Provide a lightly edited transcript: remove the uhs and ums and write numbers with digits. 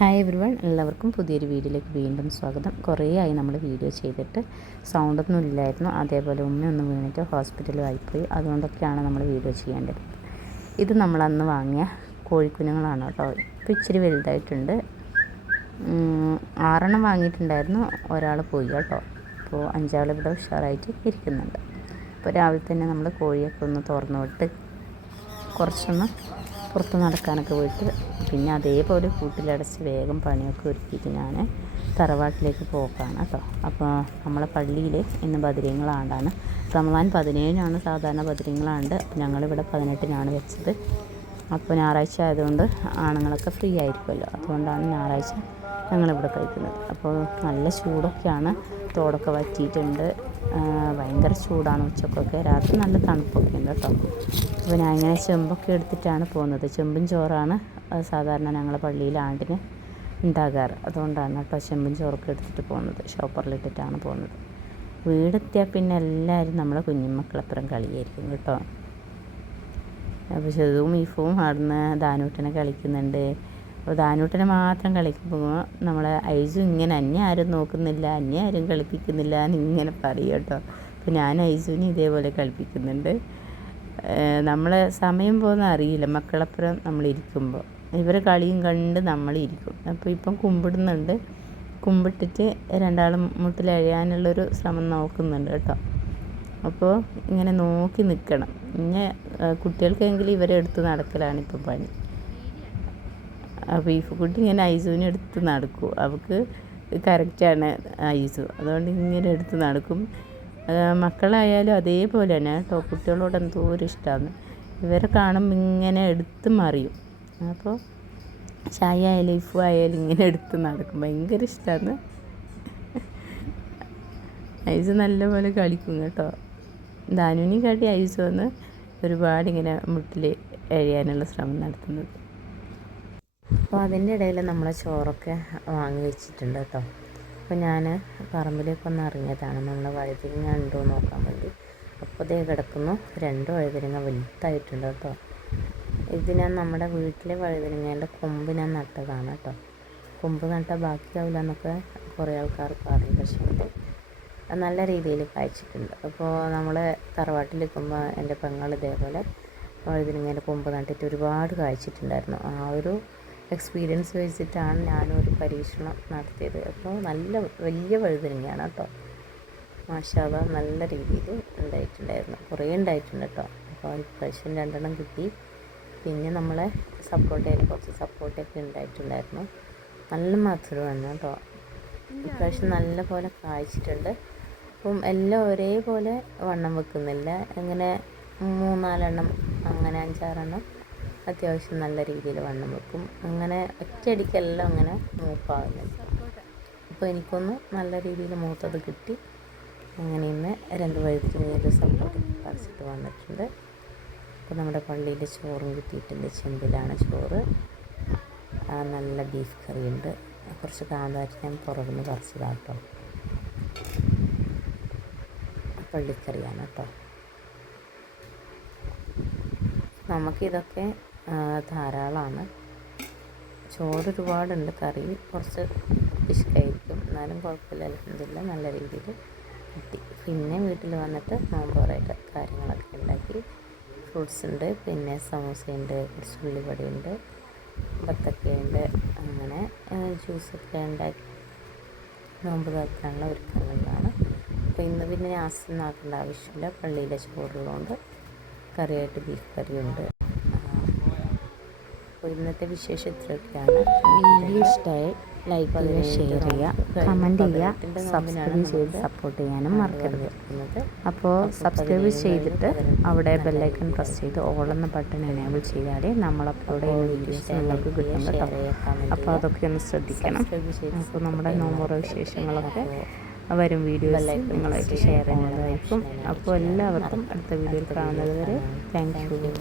Hi everyone, എല്ലാവർക്കും പുതിയൊരു വീഡിയോയിലേക്ക് വീണ്ടും സ്വാഗതം. കുറേ ആയി നമ്മൾ വീഡിയോ ചെയ്തിട്ട് സൗണ്ടൊന്നും ഇല്ലായിരുന്നു. അതേപോലെ ഉമ്മയൊന്നും വീണിട്ട് ഹോസ്പിറ്റലിൽ ആയിപ്പോയി. അതുകൊണ്ടൊക്കെയാണ് നമ്മൾ വീഡിയോ ചെയ്യേണ്ടത്. ഇത് നമ്മളന്ന് വാങ്ങിയ കോഴിക്കുഞ്ഞുങ്ങളാണ് കേട്ടോ. ഇപ്പോൾ ഇച്ചിരി വലുതായിട്ടുണ്ട്. 6 വാങ്ങിയിട്ടുണ്ടായിരുന്നു. ഒരാൾ പോയി കേട്ടോ. അപ്പോൾ 5 ഇവിടെ ഉഷാറായിട്ട് ഇരിക്കുന്നുണ്ട്. അപ്പോൾ രാവിലെ തന്നെ നമ്മൾ കോഴിയൊക്കെ ഒന്ന് തുറന്നു വിട്ട് കുറച്ചൊന്ന് പുറത്ത് നടക്കാനൊക്കെ പോയിട്ട് പിന്നെ അതേപോലെ കൂട്ടിലടച്ച് വേഗം പണിയൊക്കെ ഒരുക്കിയിട്ട് ഞാൻ തറവാട്ടിലേക്ക് പോക്കാണ് കേട്ടോ. അപ്പോൾ നമ്മളെ പള്ളിയിൽ ഇന്ന് ബദരീങ്ങളാണ്ടാണ്. റമദാൻ 17-നാണ് സാധാരണ ബദരീങ്ങളാണ്ട്. ഞങ്ങളിവിടെ 18-നാണ് വെച്ചത്. അപ്പോൾ ഞായറാഴ്ച ആയതുകൊണ്ട് ആണുങ്ങളൊക്കെ ഫ്രീ ആയിരിക്കുമല്ലോ, അതുകൊണ്ടാണ് ഞായറാഴ്ച ഞങ്ങളിവിടെ കഴിക്കുന്നത്. അപ്പോൾ നല്ല ചൂടൊക്കെയാണ്, തോടൊക്കെ വറ്റിയിട്ടുണ്ട്. ഭയങ്കര ചൂടാണ് ഉച്ചക്കൊക്കെ. രാത്രി നല്ല തണുപ്പൊക്കെ ഉണ്ട് കേട്ടോ. അപ്പോൾ ഞാൻ ഇങ്ങനെ ചെമ്പൊക്കെ എടുത്തിട്ടാണ് പോകുന്നത്. ചെമ്പും ചോറാണ് സാധാരണ ഞങ്ങളെ പള്ളിയിൽ ആണ്ടിന് ഉണ്ടാകാറ്. അതുകൊണ്ടാണ് കേട്ടോ ചെമ്പും ചോറൊക്കെ എടുത്തിട്ട് പോകുന്നത്. ഷോപ്പറിലിട്ടിട്ടാണ് പോകുന്നത്. വീടെത്തിയാൽ പിന്നെ എല്ലാവരും നമ്മളെ കുഞ്ഞുമക്കളപ്പുറം കളിയായിരിക്കും കേട്ടോ. അപ്പോൾ ചെറുതും ഈഫും അവിടുന്ന് ദാനൂട്ടനെ കളിക്കുന്നുണ്ട്. അപ്പോൾ ദാനൂട്ടനെ മാത്രം കളിക്കുമ്പോൾ നമ്മളെ ഐസു ഇങ്ങനെ അന്യ ആരും നോക്കുന്നില്ല, അന്യ ആരും കളിപ്പിക്കുന്നില്ല എന്നിങ്ങനെ പറയും കേട്ടോ. അപ്പോൾ ഞാൻ ഐസുവിനെ ഇതേപോലെ കളിപ്പിക്കുന്നുണ്ട്. നമ്മളെ സമയം പോകുന്ന അറിയില്ല മക്കളപ്പുറം നമ്മളിരിക്കുമ്പോൾ. ഇവരെ കളിയും കണ്ട് നമ്മളിരിക്കും. അപ്പോൾ ഇപ്പം കുമ്പിടുന്നുണ്ട്. കുമ്പിട്ടിട്ട് രണ്ടാളും മുട്ടിലഴിയാനുള്ളൊരു ശ്രമം നോക്കുന്നുണ്ട് കേട്ടോ. അപ്പോൾ ഇങ്ങനെ നോക്കി നിൽക്കണം. പിന്നെ കുട്ടികൾക്കെങ്കിലും ഇവരെ എടുത്ത് നടക്കലാണ് ഇപ്പം പണി. അപ്പോൾ ഈ കുട്ടി ഇങ്ങനെ ഐസുവിനെ എടുത്ത് നടക്കും. അവൾക്ക് കറക്റ്റാണ് ഐസു, അതുകൊണ്ട് ഇങ്ങനെ എടുത്ത് നടക്കും. മക്കളായാലും അതേപോലെ തന്നെ കേട്ടോ. കുട്ടികളോട് എന്തോ ഒരു ഇഷ്ടമാണ്. ഇവരെ കാണുമ്പോൾ ഇങ്ങനെ എടുത്ത് മറിയും. അപ്പോൾ ചായ ആയാലും ഇഫു ആയാലും ഇങ്ങനെ എടുത്ത് നടക്കും. ഭയങ്കര ഇഷ്ടമാണ്. ഐസ് നല്ലപോലെ കളിക്കും കേട്ടോ. ധാനുവിനെയും കാട്ടി ഐസ് വന്ന് ഒരുപാട് ഇങ്ങനെ മുട്ടിൽ എഴിയാനുള്ള ശ്രമം നടത്തുന്നത്. അപ്പോൾ അതിൻ്റെ ഇടയിൽ നമ്മളെ ചോറൊക്കെ വാങ്ങി വെച്ചിട്ടുണ്ട് കേട്ടോ. അപ്പോൾ ഞാൻ പറമ്പിലേക്കൊന്ന് ഇറങ്ങിയതാണ്. നമ്മളെ വഴുതിരിങ്ങ ഉണ്ടോ നോക്കാൻ വേണ്ടി. അപ്പോൾ ദേ കിടക്കുന്നു 2 വഴുതിരിങ്ങ വലുതായിട്ടുണ്ട് കേട്ടോ. ഇത് ഞാൻ നമ്മുടെ വീട്ടിലെ വഴുതിരിങ്ങേൻ്റെ കൊമ്പ് ഞാൻ നട്ടതാണ് കേട്ടോ. കൊമ്പ് നട്ടാൽ ബാക്കിയാവില്ല എന്നൊക്കെ കുറേ ആൾക്കാർ പറയും. പക്ഷേ ഇത് നല്ല രീതിയിൽ കായ്ച്ചിട്ടുണ്ട്. അപ്പോൾ നമ്മൾ തറവാട്ടിൽ നിൽക്കുമ്പോൾ എൻ്റെ പെങ്ങൾ ഇതേപോലെ വഴുതിരിങ്ങേൻ്റെ കൊമ്പ് നട്ടിട്ട് ഒരുപാട് കായ്ച്ചിട്ടുണ്ടായിരുന്നു. ആ ഒരു എക്സ്പീരിയൻസ് വെച്ചിട്ടാണ് ഞാനൊരു പരീക്ഷണം നടത്തിയത്. അപ്പോൾ നല്ല വലിയ വഴുതിരിങ്ങയാണ് കേട്ടോ. മാഷാ അല്ലാഹ് നല്ല രീതിയിൽ ഉണ്ടായിട്ടുണ്ടായിരുന്നു. കുറേ ഉണ്ടായിട്ടുണ്ട് കേട്ടോ. അപ്പോൾ ഇപ്രാവശ്യം 2 കിട്ടി. പിന്നെ നമ്മളെ സപ്പോർട്ടയിൽ കുറച്ച് സപ്പോർട്ടൊക്കെ ഉണ്ടായിട്ടുണ്ടായിരുന്നു. നല്ല മധുരമാണ് കേട്ടോ. ഇപ്രാവശ്യം നല്ല പോലെ കായ്ച്ചിട്ടുണ്ട്. അപ്പം എല്ലാം ഒരേപോലെ വണ്ണം വെക്കുന്നില്ല. അങ്ങനെ 3-4 അങ്ങനെ 5-6 അത്യാവശ്യം നല്ല രീതിയിൽ വണ്ണം വെക്കും. അങ്ങനെ ഒറ്റയടിക്കെല്ലാം അങ്ങനെ മൂപ്പാകുന്നുണ്ട്. അപ്പോൾ എനിക്കൊന്ന് നല്ല രീതിയിൽ മൂത്തത് കിട്ടി. അങ്ങനെ ഇന്ന് 2 വഴുതിരിങ്ങ സപ്പോർട്ട് പറിച്ചിട്ട് വന്നിട്ടുണ്ട്. അപ്പോൾ നമ്മുടെ പള്ളിയിൽ ചോറും കിട്ടിയിട്ടുണ്ട്. ചെമ്പിലാണ് ചോറ്. നല്ല ബീഫ് കറിയുണ്ട്. കുറച്ച് കാന്താരി ഞാൻ പുറകുന്ന് പറിച്ചതാണ് കേട്ടോ. പള്ളിക്കറിയാണ് കേട്ടോ. നമുക്കിതൊക്കെ ധാരാളമാണ്. ചോറ് ഒരുപാടുണ്ട്, കറി കുറച്ച് പിശുക്കായിരിക്കും. എന്നാലും കുഴപ്പമില്ല, അൽഹംദുലില്ലാ നല്ല രീതിയിൽ കിട്ടി. പിന്നെ വീട്ടിൽ വന്നിട്ട് നോമ്പോറായിട്ട് കാര്യങ്ങളൊക്കെ ഉണ്ടാക്കി. ഫ്രൂട്ട്സ് ഉണ്ട്, പിന്നെ സമൂസയുണ്ട്, കുറച്ച് ഉള്ളിവടയുണ്ട്, ബത്തക്കയുണ്ട്. അങ്ങനെ ജ്യൂസൊക്കെ ഉണ്ടാക്കി നോമ്പ് തുറക്കാനുള്ള ഒരുക്കങ്ങളിലാണ്. അപ്പോൾ ഇന്ന് പിന്നെ ആസ്വദിനാക്കേണ്ട ആവശ്യമില്ല. പള്ളിയിലെ ചോറുള്ളതുകൊണ്ട് കറിയായിട്ട് ബീഫ് കറിയുണ്ട്. അപ്പോൾ ഇന്നത്തെ വിശേഷത്തിലൊക്കെയാണ്. വീഡിയോ ഇഷ്ടമായി ലൈക്ക് ചെയ്യുക, ഷെയർ ചെയ്യുക, കമൻറ്റ് ചെയ്യുക, സബ്സ്ക്രൈബ് ചെയ്ത് സപ്പോർട്ട് ചെയ്യാനും മറക്കരുത്. അപ്പോൾ സബ്സ്ക്രൈബ് ചെയ്തിട്ട് അവിടെ ബെല്ലൈക്കൺ പ്രസ് ചെയ്ത് ഓൾ എന്ന ബട്ടൺ എനേബിൾ ചെയ്താലേ നമ്മളപ്പോഴുടെ വീഡിയോസ് നിങ്ങൾക്ക് കിട്ടും കേട്ടോ. അപ്പോൾ അതൊക്കെ ഒന്ന് ശ്രദ്ധിക്കണം. അപ്പോൾ നമ്മുടെ നോമ്പുറ വിശേഷങ്ങളൊക്കെ വരും വീഡിയോസ് നിങ്ങളായിട്ട് ഷെയർ ചെയ്യുന്നതായിരിക്കും. അപ്പോൾ എല്ലാവർക്കും അടുത്ത വീഡിയോയിൽ കാണുന്നത് വരെ താങ്ക് യു.